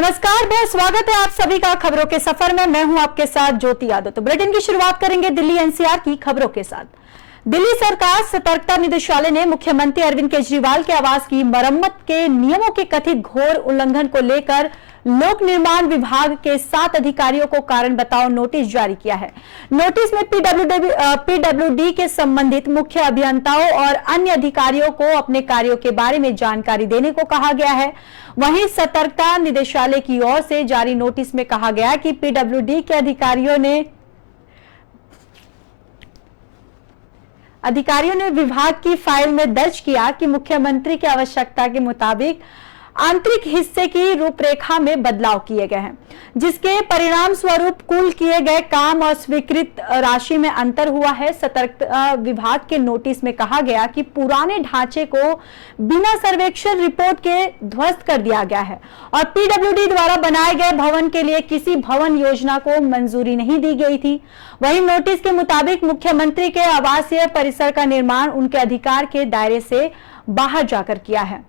नमस्कार, बहुत स्वागत है आप सभी का खबरों के सफर में। मैं हूं आपके साथ ज्योति यादव। तो बुलेटिन की शुरुआत करेंगे दिल्ली एनसीआर की खबरों के साथ। दिल्ली सरकार सतर्कता निदेशालय ने मुख्यमंत्री अरविंद केजरीवाल के आवास की मरम्मत के नियमों के कथित घोर उल्लंघन को लेकर लोक निर्माण विभाग के 7 अधिकारियों को कारण बताओ नोटिस जारी किया है। नोटिस में पीडब्ल्यूडी के संबंधित मुख्य अभियंताओं और अन्य अधिकारियों को अपने कार्यों के बारे में जानकारी देने को कहा गया है। वहीं सतर्कता निदेशालय की ओर से जारी नोटिस में कहा गया कि पीडब्ल्यूडी के अधिकारियों ने विभाग की फाइल में दर्ज किया कि मुख्यमंत्री की आवश्यकता के मुताबिक आंतरिक हिस्से की रूपरेखा में बदलाव किए गए हैं, जिसके परिणाम स्वरूप कुल किए गए काम और स्वीकृत राशि में अंतर हुआ है। सतर्कता विभाग के नोटिस में कहा गया कि पुराने ढांचे को बिना सर्वेक्षण रिपोर्ट के ध्वस्त कर दिया गया है और पीडब्ल्यूडी द्वारा बनाए गए भवन के लिए किसी भवन योजना को मंजूरी नहीं दी गई थी। वहीं नोटिस के मुताबिक मुख्यमंत्री के आवासीय परिसर का निर्माण उनके अधिकार के दायरे से बाहर जाकर किया है।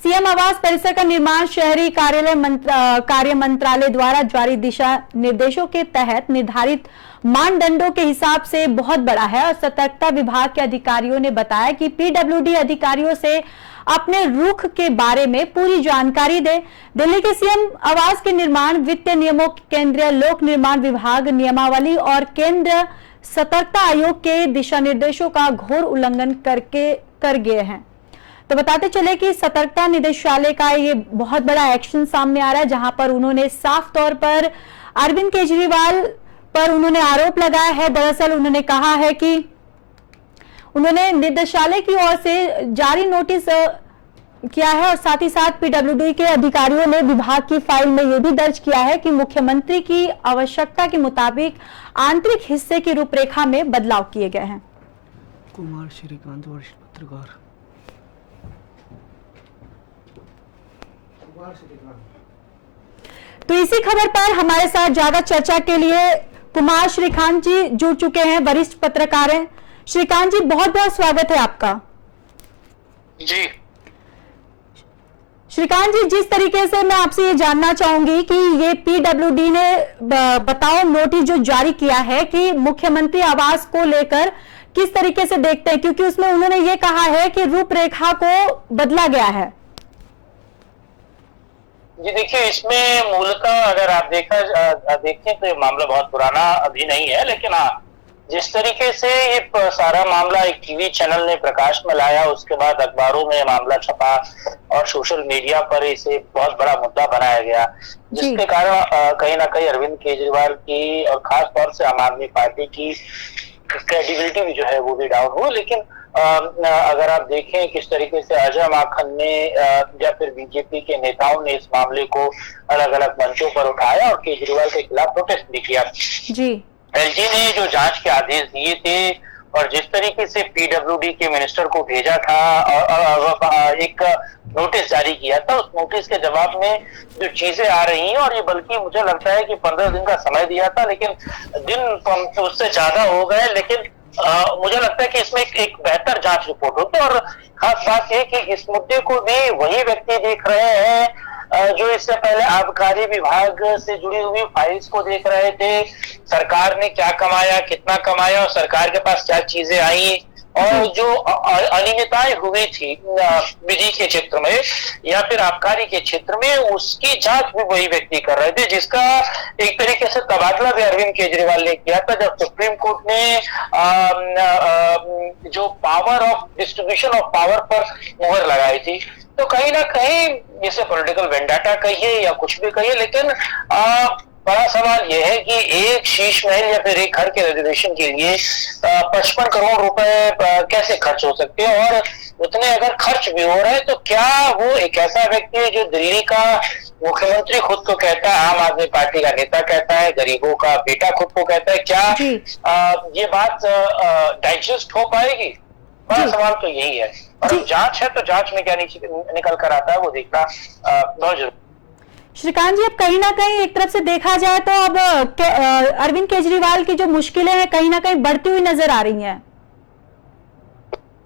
सीएम आवास परिसर का निर्माण शहरी कार्य मंत्रालय द्वारा जारी दिशा निर्देशों के तहत निर्धारित मानदंडों के हिसाब से बहुत बड़ा है और सतर्कता विभाग के अधिकारियों ने बताया कि पीडब्ल्यूडी अधिकारियों से अपने रुख के बारे में पूरी जानकारी दे। दिल्ली के सीएम आवास के निर्माण वित्तीय नियमों, केंद्रीय लोक निर्माण विभाग नियमावली और केंद्र सतर्कता आयोग के दिशा निर्देशों का घोर उल्लंघन कर गए हैं। तो बताते चले कि सतर्कता निदेशालय का ये बहुत बड़ा एक्शन सामने आ रहा है, जहां पर उन्होंने साफ तौर पर अरविंद केजरीवाल पर उन्होंने आरोप लगाया है। दरअसल उन्होंने कहा है कि उन्होंने निदेशालय की ओर से जारी नोटिस किया है और साथ ही साथ पीडब्ल्यूडी के अधिकारियों ने विभाग की फाइल में यह भी दर्ज किया है कि मुख्यमंत्री की आवश्यकता के मुताबिक आंतरिक हिस्से की रूपरेखा में बदलाव किए गए हैं। कुमार श्रीकांत, वरिष्ठ पत्रकार। तो इसी खबर पर हमारे साथ ज्यादा चर्चा के लिए कुमार श्रीकांत जी जुड़ चुके हैं, वरिष्ठ पत्रकार हैं। श्रीकांत जी, बहुत बहुत स्वागत है आपका। जी श्रीकांत जी, जिस तरीके से मैं आपसे ये जानना चाहूंगी कि ये पीडब्ल्यूडी ने बताओ नोटिस जो जारी किया है कि मुख्यमंत्री आवास को लेकर किस तरीके से देखते हैं, क्योंकि उसमें उन्होंने ये कहा है कि रूपरेखा को बदला गया है। जी देखिए, इसमें मूलतः अगर आप देखें तो ये मामला बहुत पुराना अभी नहीं है, लेकिन हाँ, जिस तरीके से ये सारा मामला एक टीवी चैनल ने प्रकाश में लाया, उसके बाद अखबारों में मामला छपा और सोशल मीडिया पर इसे बहुत बड़ा मुद्दा बनाया गया, जिसके कारण कहीं ना कहीं अरविंद केजरीवाल की और खास तौर से आम आदमी पार्टी की क्रेडिबिलिटी भी जो है वो भी डाउन हुई। लेकिन अगर आप देखें किस तरीके से अजय माकन ने या फिर बीजेपी के नेताओं ने इस मामले को अलग अलग मंचों पर उठाया और केजरीवाल के खिलाफ प्रोटेस्ट भी किया। जी, एलजी ने जो जांच के आदेश दिए थे और जिस तरीके से पीडब्ल्यूडी के मिनिस्टर को भेजा था और एक नोटिस जारी किया था, उस नोटिस के जवाब में जो चीजें आ रही हैं, और ये बल्कि मुझे लगता है कि 15 दिन का समय दिया था, लेकिन दिन उससे ज्यादा हो गए। लेकिन मुझे लगता है कि इसमें एक बेहतर जांच रिपोर्ट होती है और खास बात यह कि इस मुद्दे को भी वही व्यक्ति देख रहे हैं जो इससे पहले आबकारी विभाग से जुड़ी हुई फाइल्स को देख रहे थे। सरकार ने क्या कमाया, कितना कमाया और सरकार के पास क्या चीजें आई और जो अनियमितताएं हुई थी विधि के क्षेत्र में या फिर आबकारी के क्षेत्र में, उसकी जांच भी वही व्यक्ति कर रहे थे, जिसका एक तरीके से तबादला भी अरविंद केजरीवाल ने किया था जब सुप्रीम कोर्ट ने जो power of distribution of power पर मुहर लगाई थी। तो कहीं ना कहीं इसे पॉलिटिकल वेंडाटा कहिए या कुछ भी कहिए, लेकिन बड़ा सवाल यह है कि एक शीश महल या फिर एक घर के रिजर्वेशन के लिए 55 करोड़ रुपए कैसे खर्च हो सकते हैं, और उतने अगर खर्च भी हो रहे हैं तो क्या वो एक ऐसा व्यक्ति है जो दिल्ली का मुख्यमंत्री खुद को कहता है, आम आदमी पार्टी का नेता कहता है, गरीबों का बेटा खुद को कहता है, क्या ये बात डाइजेस्ट हो पाएगी? बड़ा सवाल तो यही है। और जांच है तो जांच में क्या निकल कर आता है वो देखना बहुत जरूरी। श्रीकांत जी, अब कहीं ना कहीं एक तरफ से देखा जाए तो अब अरविंद केजरीवाल की जो मुश्किलें हैं कहीं ना कहीं बढ़ती हुई नजर आ रही हैं।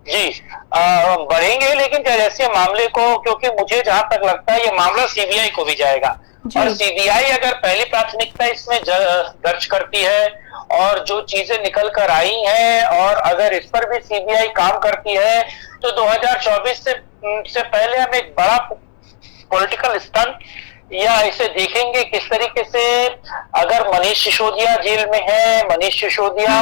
जी बढ़ेंगे, लेकिन जैसे मामले को, क्योंकि मुझे जहां तक लगता है ये मामला सीबीआई को भी जाएगा, और सीबीआई अगर पहली प्राथमिकता इसमें दर्ज करती है और जो चीजें निकल कर आई हैं, और अगर इस पर भी सीबीआई काम करती है, तो 2024 से पहले हम एक बड़ा पॉलिटिकल स्टंट या इसे देखेंगे किस तरीके से। अगर मनीष सिसोदिया जेल में है, मनीष सिसोदिया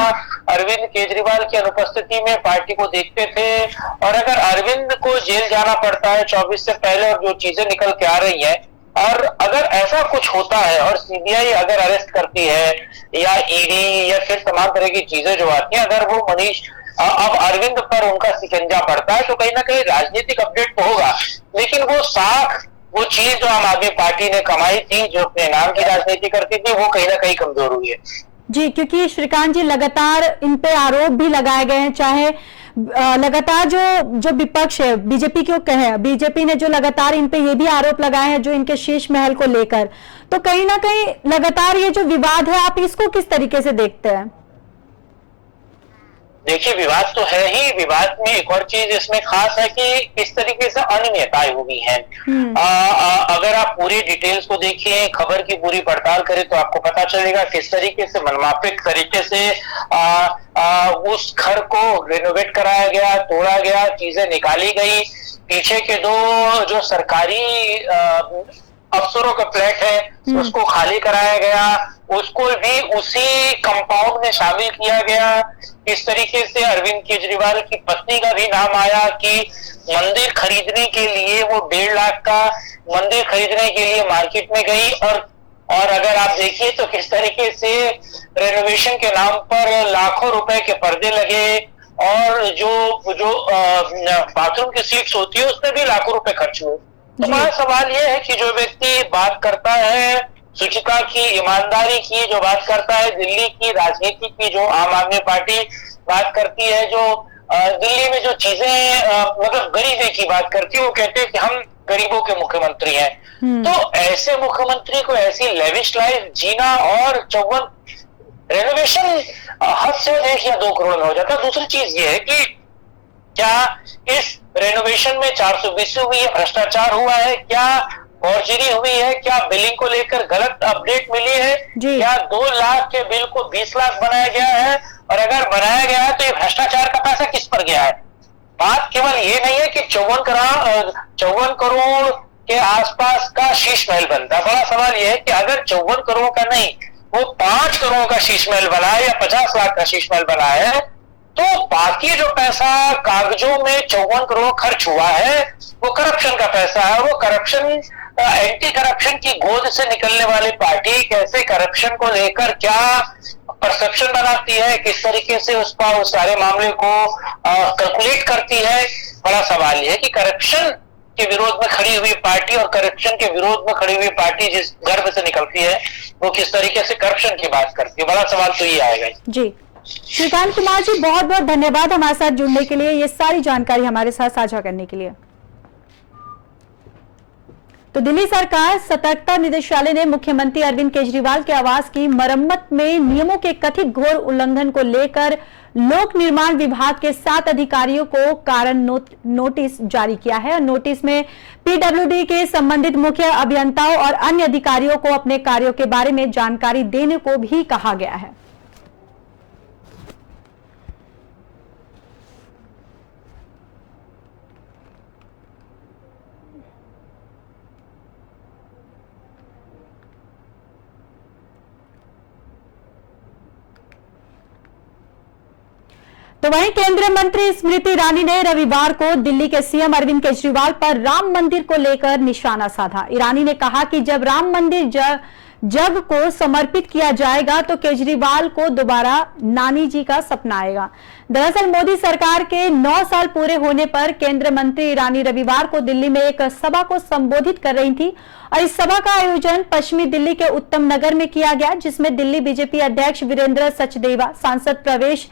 अरविंद केजरीवाल की अनुपस्थिति में पार्टी को देखते थे, और अगर अरविंद को जेल जाना पड़ता है 24 से पहले, और जो चीजें निकल के आ रही हैं, और अगर ऐसा कुछ होता है और सीबीआई अगर अरेस्ट करती है या ईडी या फिर तमाम तरह की चीजें जो आती हैं, अगर वो मनीष अब अरविंद पर उनका शिकंजा पड़ता है, तो कहीं ना कहीं राजनीतिक अपडेट तो होगा, लेकिन वो साख, वो चीज जो आम आदमी पार्टी ने कमाई थी, जो अपने नाम की राजनीति करती थी, वो कहीं ना कहीं कमजोर हुई है। जी, क्योंकि श्रीकांत जी लगातार इन पे आरोप भी लगाए गए हैं, चाहे लगातार जो विपक्ष है बीजेपी क्यों कहें, बीजेपी ने जो लगातार इन पे ये भी आरोप लगाए हैं जो इनके शीश महल को लेकर, तो कहीं ना कहीं लगातार ये जो विवाद है, आप इसको किस तरीके से देखते हैं? देखिए, विवाद तो है ही, विवाद में एक और चीज इसमें खास है कि किस तरीके से अनियमितताएं हुई हैं। अगर आप पूरी डिटेल्स को देखिए, खबर की पूरी पड़ताल करें, तो आपको पता चलेगा किस तरीके से मनमाफिक तरीके से उस घर को रेनोवेट कराया गया, तोड़ा गया, चीजें निकाली गई, पीछे के दो जो सरकारी अफसरों का फ्लैट है उसको खाली कराया गया, उसको भी उसी कंपाउंड में शामिल किया गया। इस तरीके से अरविंद केजरीवाल की पत्नी का भी नाम आया कि मंदिर खरीदने के लिए वो 1.5 लाख का मंदिर खरीदने के लिए मार्केट में गई, और अगर आप देखिए तो किस तरीके से रेनोवेशन के नाम पर लाखों रुपए के पर्दे लगे, और जो बाथरूम की सीट्स होती है उसमें भी लाखों रुपए खर्च हुए। तो बड़ा सवाल यह है कि जो व्यक्ति बात करता है शुचिता की, ईमानदारी की, जो बात करता है दिल्ली की राजनीति की, जो आम आदमी पार्टी बात करती है, जो दिल्ली में जो चीजें मतलब गरीबी की बात करती है, वो कहते हैं कि हम गरीबों के मुख्यमंत्री हैं। तो ऐसे मुख्यमंत्री को ऐसी लेविश लाइफ जीना, और 54 रेनोवेशन हद से 1 या 2 करोड़ में हो जाता है। दूसरी चीज ये है कि क्या इस रेनोवेशन में 420 हुई है, भ्रष्टाचार हुआ है, क्या फॉर्जरी हुई है, क्या बिलिंग को लेकर गलत अपडेट मिली है, क्या 2 लाख के बिल को 20 लाख बनाया गया है, और अगर बनाया गया है तो ये भ्रष्टाचार का पैसा किस पर गया है? बात केवल ये नहीं है कि 54 करोड़ के आसपास का शीश महल बनता है। बड़ा सवाल यह है कि अगर 54 करोड़ का नहीं, वो 5 करोड़ का शीश महल बना है या 50 लाख का शीश महल बना है, तो बाकी जो पैसा कागजों में 54 करोड़ खर्च हुआ है, वो करप्शन का पैसा है। वो करप्शन, एंटी करप्शन की गोद से निकलने वाली पार्टी कैसे करप्शन को लेकर क्या परसेप्शन बनाती है, किस तरीके से उस सारे मामले को कैलकुलेट करती है। बड़ा सवाल यह है कि करप्शन के विरोध में खड़ी हुई पार्टी और करप्शन के विरोध में खड़ी हुई पार्टी जिस गर्भ से निकलती है, वो किस तरीके से करप्शन की बात करती है। बड़ा सवाल तो ये आएगा जी। श्रीकांत कुमार जी, बहुत बहुत धन्यवाद हमारे साथ जुड़ने के लिए, ये सारी जानकारी हमारे साथ साझा करने के लिए। तो दिल्ली सरकार सतर्कता निदेशालय ने मुख्यमंत्री अरविंद केजरीवाल के आवास की मरम्मत में नियमों के कथित घोर उल्लंघन को लेकर लोक निर्माण विभाग के 7 अधिकारियों को कारण नोटिस जारी किया है। नोटिस में पीडब्ल्यूडी के संबंधित मुख्य अभियंताओं और अन्य अधिकारियों को अपने कार्यों के बारे में जानकारी देने को भी कहा गया है। तो वहीं केंद्रीय मंत्री स्मृति ईरानी ने रविवार को दिल्ली के सीएम अरविंद केजरीवाल पर राम मंदिर को लेकर निशाना साधा। ईरानी ने कहा कि जब राम मंदिर जग को समर्पित किया जाएगा तो केजरीवाल को दोबारा नानी जी का सपना आएगा। दरअसल मोदी सरकार के 9 साल पूरे होने पर केंद्रीय मंत्री ईरानी रविवार को दिल्ली में एक सभा को संबोधित कर रही थी, और इस सभा का आयोजन पश्चिमी दिल्ली के उत्तम नगर में किया गया, जिसमें दिल्ली बीजेपी अध्यक्ष वीरेंद्र सचदेवा, सांसद प्रवेश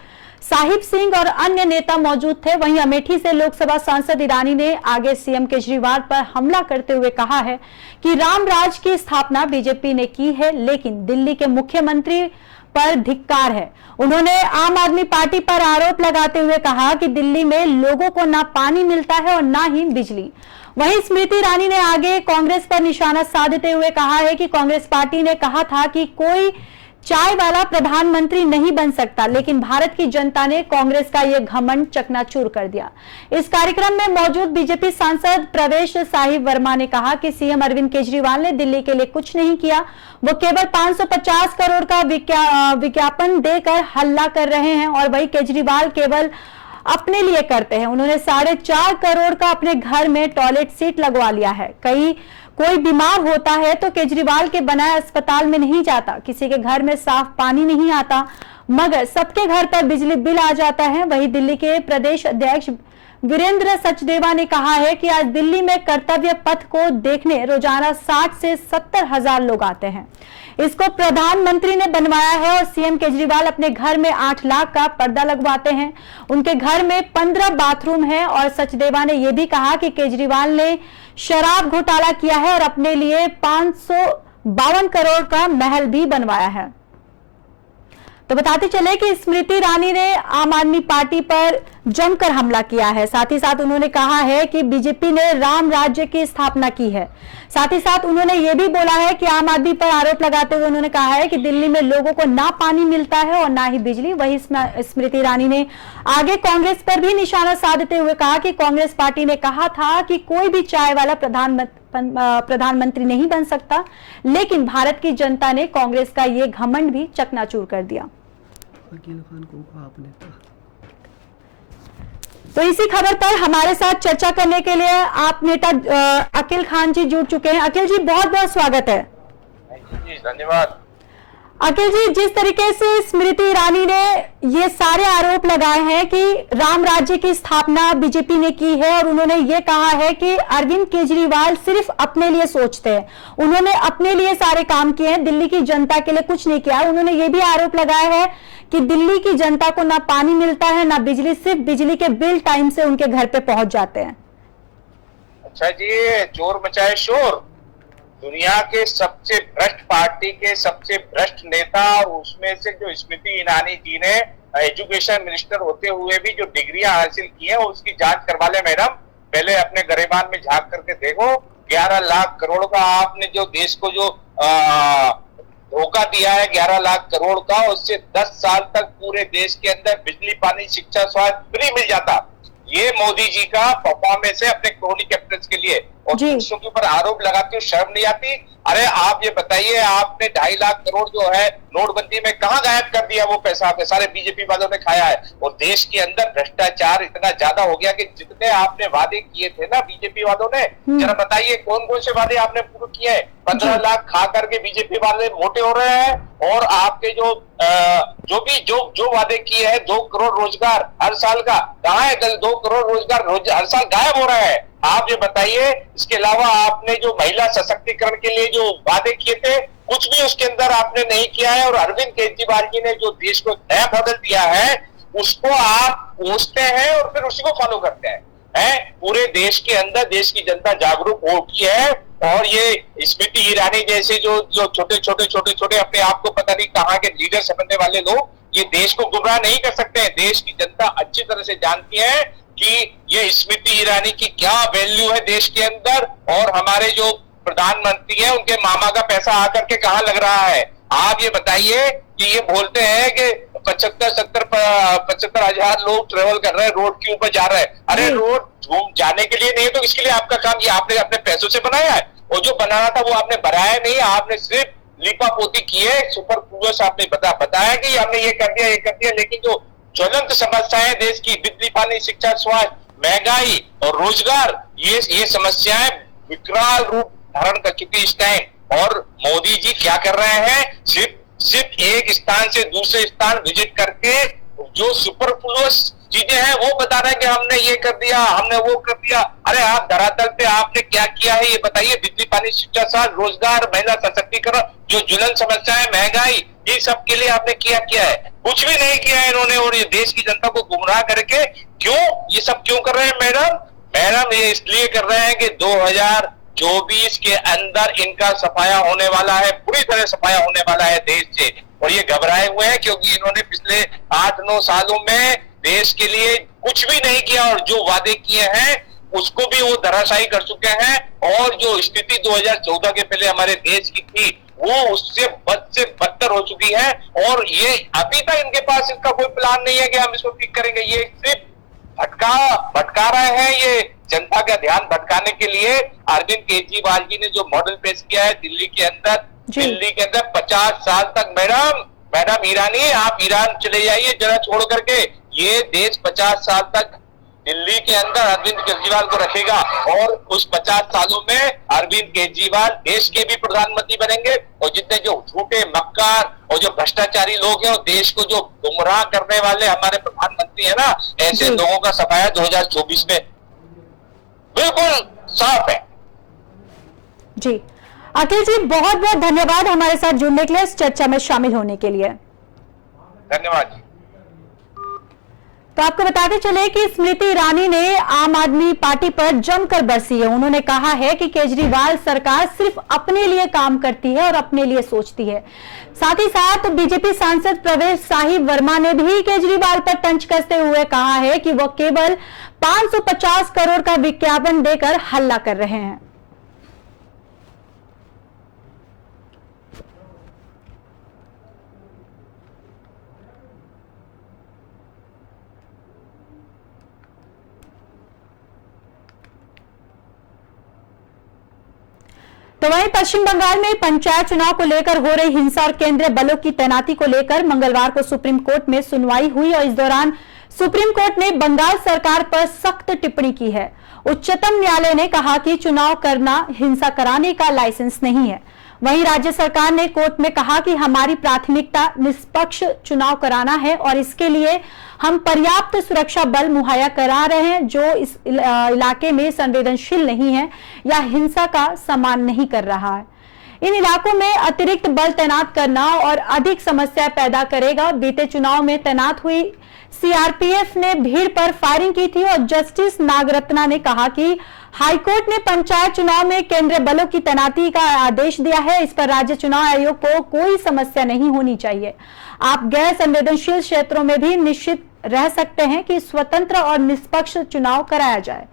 साहिब सिंह और अन्य नेता मौजूद थे। वहीं अमेठी से लोकसभा सांसद ईरानी ने आगे सीएम केजरीवाल पर हमला करते हुए कहा है कि राम राज की स्थापना बीजेपी ने की है, लेकिन दिल्ली के मुख्यमंत्री पर धिक्कार है। उन्होंने आम आदमी पार्टी पर आरोप लगाते हुए कहा कि दिल्ली में लोगों को ना पानी मिलता है और ना ही बिजली। वहीं स्मृति ईरानी ने आगे कांग्रेस पर निशाना साधते हुए कहा है कि कांग्रेस पार्टी ने कहा था कि कोई चाय वाला प्रधानमंत्री नहीं बन सकता, लेकिन भारत की जनता ने कांग्रेस का यह घमंड चकनाचूर कर दिया। इस कार्यक्रम में मौजूद बीजेपी सांसद प्रवेश साहिब वर्मा ने कहा कि सीएम अरविंद केजरीवाल ने दिल्ली के लिए कुछ नहीं किया, वो केवल 550 करोड़ का विज्ञापन देकर हल्ला कर रहे हैं और वही केजरीवाल केवल अपने लिए करते हैं। उन्होंने 4.5 करोड़ का अपने घर में टॉयलेट सीट लगवा लिया है। कोई बीमार होता है तो केजरीवाल के बनाए अस्पताल में नहीं जाता, किसी के घर में साफ पानी नहीं आता, मगर सबके घर पर बिजली बिल आ जाता है। वहीं दिल्ली के प्रदेश अध्यक्ष वीरेंद्र सचदेवा ने कहा है कि आज दिल्ली में कर्तव्य पथ को देखने रोजाना 60 से 70 हजार लोग आते हैं। इसको प्रधानमंत्री ने बनवाया है और सीएम केजरीवाल अपने घर में 8 लाख का पर्दा लगवाते हैं। उनके घर में 15 बाथरूम है और सचदेवा ने यह भी कहा कि केजरीवाल ने शराब घोटाला किया है और अपने लिए 552 करोड़ का महल भी बनवाया है। तो बताते चले कि स्मृति ईरानी ने आम आदमी पार्टी पर जमकर हमला किया है। साथ ही साथ उन्होंने कहा है कि बीजेपी ने राम राज्य की स्थापना की है। साथ ही साथ उन्होंने ये भी बोला है कि आम आदमी पर आरोप लगाते हुए उन्होंने कहा है कि दिल्ली में लोगों को ना पानी मिलता है और ना ही बिजली। वहीं स्मृति ईरानी ने आगे कांग्रेस पर भी निशाना साधते हुए कहा कि कांग्रेस पार्टी ने कहा था कि कोई भी चाय वाला प्रधानमंत्री नहीं बन सकता, लेकिन भारत की जनता ने कांग्रेस का ये घमंड भी चकनाचूर कर दिया। अकील खान को आप नेता। तो इसी खबर पर हमारे साथ चर्चा करने के लिए आप नेता अकील खान जी जुड़ चुके हैं। अकील जी, बहुत बहुत स्वागत है। जी धन्यवाद। अकील जी, जिस तरीके से स्मृति ईरानी ने ये सारे आरोप लगाए हैं कि राम राज्य की स्थापना बीजेपी ने की है और उन्होंने ये कहा है कि अरविंद केजरीवाल सिर्फ अपने लिए सोचते हैं, उन्होंने अपने लिए सारे काम किए हैं, दिल्ली की जनता के लिए कुछ नहीं किया। उन्होंने ये भी आरोप लगाया है कि दिल्ली की जनता को ना पानी मिलता है ना बिजली, सिर्फ बिजली के बिल टाइम से उनके घर पे पहुंच जाते हैं। अच्छा जी, चोर मचाए शोर। दुनिया के सबसे भ्रष्ट पार्टी के सबसे भ्रष्ट नेता और उसमें से जो स्मृति ईरानी जी ने एजुकेशन मिनिस्टर होते हुए भी जो डिग्रियां हासिल की हैं उसकी जांच करवा ले मैडम। पहले अपने गरिमान में झांक करके देखो। 11 लाख करोड़ का आपने जो देश को जो धोखा दिया है 11 लाख करोड़ का, उससे 10 साल तक पूरे देश के अंदर बिजली पानी शिक्षा स्वास्थ्य फ्री मिल जाता। ये मोदी जी का परफॉर्मेंस है अपने क्रोनी कैपिटल्स के लिए। और दूसरों के ऊपर आरोप लगाते हो शर्म नहीं आती? अरे आप ये बताइए, आपने 2.5 लाख करोड़ जो है नोटबंदी में कहां गायब कर दिया? वो पैसा आपके सारे बीजेपी वालों ने खाया है। और देश के अंदर भ्रष्टाचार इतना ज्यादा हो गया कि जितने आपने वादे किए थे ना बीजेपी वालों ने, जरा बताइए कौन कौन से वादे आपने पूरे किए हैं? 15 लाख खा करके बीजेपी वाले मोटे हो रहे हैं और आपके जो वादे किए हैं 2 करोड़ रोजगार हर साल का, कहाँ है? 2 करोड़ रोजगार हर साल गायब हो रहे हैं। आप ये बताइए, इसके अलावा आपने जो महिला सशक्तिकरण के लिए जो वादे किए थे कुछ भी उसके अंदर आपने नहीं किया है। और अरविंद केजरीवाल जी ने जो देश को नया मॉडल दिया है उसको आप पूछते हैं और फिर उसी को फॉलो करते हैं। पूरे देश के अंदर देश की जनता जागरूक हो उठी है और ये स्मृति ईरानी जैसे जो छोटे अपने आप को पता नहीं कहाँ के लीडर समझने वाले लोग ये देश को गुमराह नहीं कर सकते हैं। देश की जनता अच्छी तरह से जानती है कि ये स्मृति ईरानी की क्या वैल्यू है देश के अंदर, और हमारे जो प्रधानमंत्री हैं उनके मामा का पैसा आकर के कहाँ लग रहा है। आप ये बताइए कि ये बोलते हैं कि 75 हजार लोग ट्रेवल कर रहे हैं, रोड के ऊपर जा रहे हैं। अरे रोड घूम जाने के लिए नहीं है तो इसके लिए आपका काम ये आपने अपने पैसों से बनाया है, और जो बनाना था वो आपने बनाया नहीं, आपने सिर्फ लीपापोती की है। सुपर फ्लूअस आपने बताया कि हमने ये कर दिया, लेकिन जो ज्वलंत समस्याएं देश की बिजली पानी शिक्षा स्वास्थ्य महंगाई और रोजगार, ये समस्याएं विकराल रूप धारण कर चुकी इस टाइम। और मोदी जी क्या कर रहे हैं? सिर्फ एक स्थान से दूसरे स्थान विजिट करके जो सुपरफ्लुअस चीजें हैं वो बता रहे हैं कि हमने ये कर दिया, हमने वो कर दिया। अरे आप धरातल पे आपने क्या किया है ये बताइए। बिजली, पानी, शिक्षा, स्वास्थ्य, रोजगार, महिला सशक्तिकरण, जो ज्वलन समस्याएं, महंगाई, ये सब के लिए आपने क्या है? कुछ भी नहीं किया है इन्होंने। और ये देश की जनता को गुमराह करके क्यों ये सब क्यों कर रहे हैं मैडम? ये इसलिए कर रहे हैं कि 2024 के अंदर इनका सफाया होने वाला है, पूरी तरह सफाया होने वाला है देश से। और ये घबराए हुए हैं क्योंकि इन्होंने पिछले 8-9 सालों में देश के लिए कुछ भी नहीं किया और जो वादे किए हैं उसको भी वो धराशायी कर चुके हैं। और जो स्थिति 2014 के पहले हमारे देश की थी वो उससे बद से बदतर हो चुकी है। और ये अभी तक इनके पास इसका कोई प्लान नहीं है कि हम इसको ठीक करेंगे। ये सिर्फ भटका रहे हैं। ये जनता का ध्यान भटकाने के लिए अरविंद केजरीवाल जी ने जो मॉडल पेश किया है दिल्ली के अंदर 50 साल तक। मैडम ईरानी, आप ईरान चले जाइए जरा छोड़ करके। ये देश 50 साल तक दिल्ली के अंदर अरविंद केजरीवाल को रखेगा और उस 50 सालों में अरविंद केजरीवाल देश के भी प्रधानमंत्री बनेंगे। और जितने जो झूठे मक्कार और जो भ्रष्टाचारी लोग हैं और देश को जो गुमराह करने वाले हमारे प्रधानमंत्री है ना, ऐसे लोगों का सफाया 2024 में बिल्कुल साफ है। जी अखिल जी, बहुत बहुत धन्यवाद हमारे साथ जुड़ने के लिए, इस चर्चा में शामिल होने के लिए। धन्यवाद जी। तो आपको बताते चले कि स्मृति ईरानी ने आम आदमी पार्टी पर जमकर बरसी है। उन्होंने कहा है कि केजरीवाल सरकार सिर्फ अपने लिए काम करती है और अपने लिए सोचती है। साथ ही साथ बीजेपी सांसद प्रवेश साहिब वर्मा ने भी केजरीवाल पर तंज कसते हुए कहा है कि वो केवल 550 करोड़ का विज्ञापन देकर हल्ला कर रहे हैं। तो वहीं पश्चिम बंगाल में पंचायत चुनाव को लेकर हो रही हिंसा और केंद्रीय बलों की तैनाती को लेकर मंगलवार को सुप्रीम कोर्ट में सुनवाई हुई और इस दौरान सुप्रीम कोर्ट ने बंगाल सरकार पर सख्त टिप्पणी की है। उच्चतम न्यायालय ने कहा कि चुनाव करना हिंसा कराने का लाइसेंस नहीं है। वहीं राज्य सरकार ने कोर्ट में कहा कि हमारी प्राथमिकता निष्पक्ष चुनाव कराना है और इसके लिए हम पर्याप्त सुरक्षा बल मुहैया करा रहे हैं जो इस इलाके में संवेदनशील नहीं है या हिंसा का सामना नहीं कर रहा है। इन इलाकों में अतिरिक्त बल तैनात करना और अधिक समस्या पैदा करेगा। बीते चुनाव में तैनात हुई सीआरपीएफ ने भीड़ पर फायरिंग की थी और जस्टिस नागरत्ना ने कहा कि हाईकोर्ट ने पंचायत चुनाव में केंद्रीय बलों की तैनाती का आदेश दिया है। इस पर राज्य चुनाव आयोग को कोई समस्या नहीं होनी चाहिए। आप गैर संवेदनशील क्षेत्रों में भी निश्चित रह सकते हैं कि स्वतंत्र और निष्पक्ष चुनाव कराया जाए।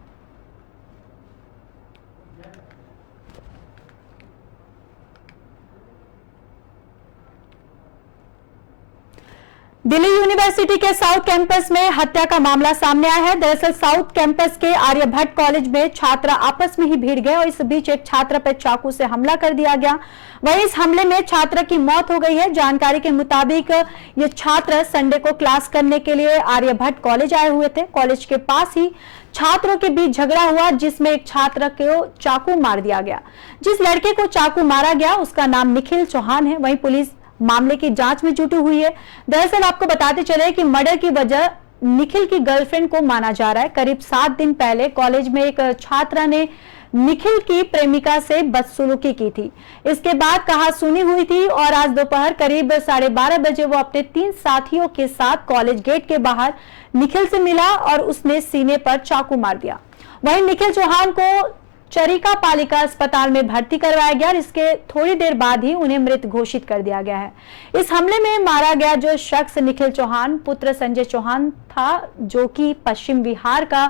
दिल्ली यूनिवर्सिटी के साउथ कैंपस में हत्या का मामला सामने आया है। दरअसल साउथ कैंपस के आर्यभट्ट कॉलेज में छात्र आपस में ही भिड़ गए और इस बीच एक छात्र पर चाकू से हमला कर दिया गया। वहीं इस हमले में छात्र की मौत हो गई है। जानकारी के मुताबिक ये छात्र संडे को क्लास करने के लिए आर्यभट्ट कॉलेज आए हुए थे। कॉलेज के पास ही छात्रों के बीच झगड़ा हुआ जिसमें एक छात्र को चाकू मार दिया गया। जिस लड़के को चाकू मारा गया उसका नाम निखिल चौहान है। वहीं पुलिस मामले की जांच में जुटी हुई है। दरअसल आपको बताते चले कि मर्डर की वजह निखिल की गर्लफ्रेंड को माना जा रहा है। करीब 7 दिन पहले कॉलेज में एक छात्रा ने निखिल की प्रेमिका से बदसलूकी की थी। इसके बाद कहासुनी हुई थी और आज दोपहर करीब 12:30 बजे वो अपने 3 साथियों के साथ कॉलेज गेट के बाहर निखिल से मिला और उसने सीने पर चाकू मार दिया। वहीं निखिल चौहान को चरिका पालिका अस्पताल में भर्ती करवाया गया और इसके थोड़ी देर बाद ही उन्हें मृत घोषित कर दिया गया है। इस हमले में मारा गया जो शख्स निखिल चौहान पुत्र संजय चौहान था जो कि पश्चिम बिहार का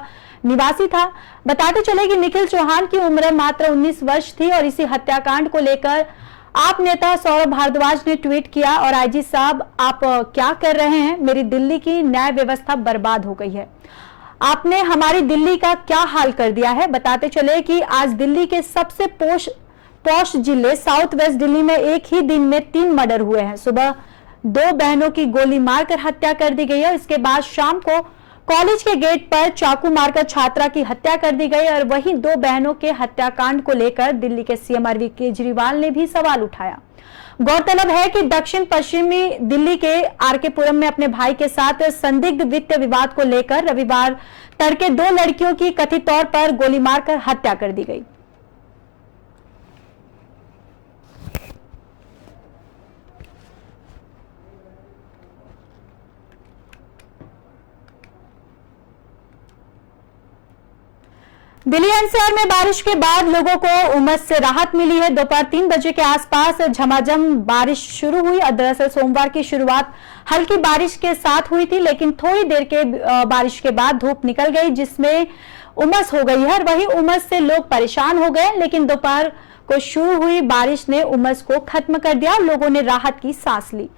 निवासी था। बताते चले कि निखिल चौहान की उम्र मात्र 19 वर्ष थी और इसी हत्याकांड को लेकर आप नेता सौरभ भारद्वाज ने ट्वीट किया और आईजी साहब आप क्या कर रहे हैं, मेरी दिल्ली की न्याय व्यवस्था बर्बाद हो गई है, आपने हमारी दिल्ली का क्या हाल कर दिया है। बताते चले कि आज दिल्ली के सबसे पॉश जिले साउथ वेस्ट दिल्ली में एक ही दिन में 3 मर्डर हुए हैं। सुबह 2 बहनों की गोली मारकर हत्या कर दी गई है। इसके बाद शाम को कॉलेज के गेट पर चाकू मारकर छात्रा की हत्या कर दी गई और वहीं 2 बहनों के हत्याकांड को लेकर दिल्ली के सीएम अरविंद केजरीवाल ने भी सवाल उठाया। गौरतलब है कि दक्षिण पश्चिमी दिल्ली के आरके पुरम में अपने भाई के साथ संदिग्ध वित्तीय विवाद को लेकर रविवार तड़के 2 लड़कियों की कथित तौर पर गोली मारकर हत्या कर दी गई। दिल्ली एनसीआर में बारिश के बाद लोगों को उमस से राहत मिली है। दोपहर 3 बजे के आसपास झमाझम बारिश शुरू हुई और दरअसल सोमवार की शुरुआत हल्की बारिश के साथ हुई थी, लेकिन थोड़ी देर के बारिश के बाद धूप निकल गई जिसमें उमस हो गई है और वही उमस से लोग परेशान हो गए। लेकिन दोपहर को शुरू हुई बारिश ने उमस को खत्म कर दिया और लोगों ने राहत की सांस ली।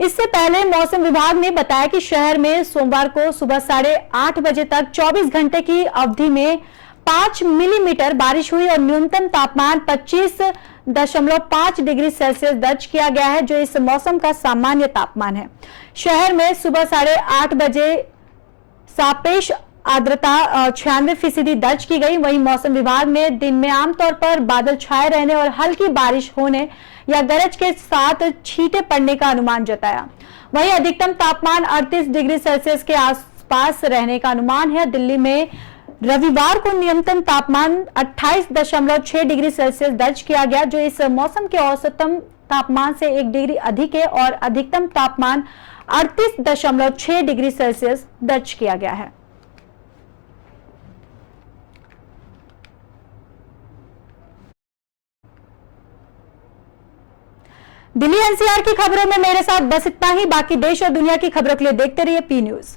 इससे पहले मौसम विभाग ने बताया कि शहर में सोमवार को सुबह 8:30 बजे तक 24 घंटे की अवधि में 5 मिलीमीटर बारिश हुई और न्यूनतम तापमान 25.5 डिग्री सेल्सियस दर्ज किया गया है, जो इस मौसम का सामान्य तापमान है। शहर में सुबह 8:30 बजे सापेक्ष आर्द्रता 96% दर्ज की गई। वहीं मौसम विभाग ने दिन में आमतौर पर बादल छाए रहने और हल्की बारिश होने या गरज के साथ छींटे पड़ने का अनुमान जताया। वहीं अधिकतम तापमान 38 डिग्री सेल्सियस के आसपास रहने का अनुमान है। दिल्ली में रविवार को न्यूनतम तापमान 28.6 डिग्री सेल्सियस दर्ज किया गया, जो इस मौसम के औसतम तापमान से 1 डिग्री अधिक है और अधिकतम तापमान 38.6 डिग्री सेल्सियस दर्ज किया गया है। दिल्ली एनसीआर की खबरों में मेरे साथ बस इतना ही। बाकी देश और दुनिया की खबरों के लिए देखते रहिए पी न्यूज।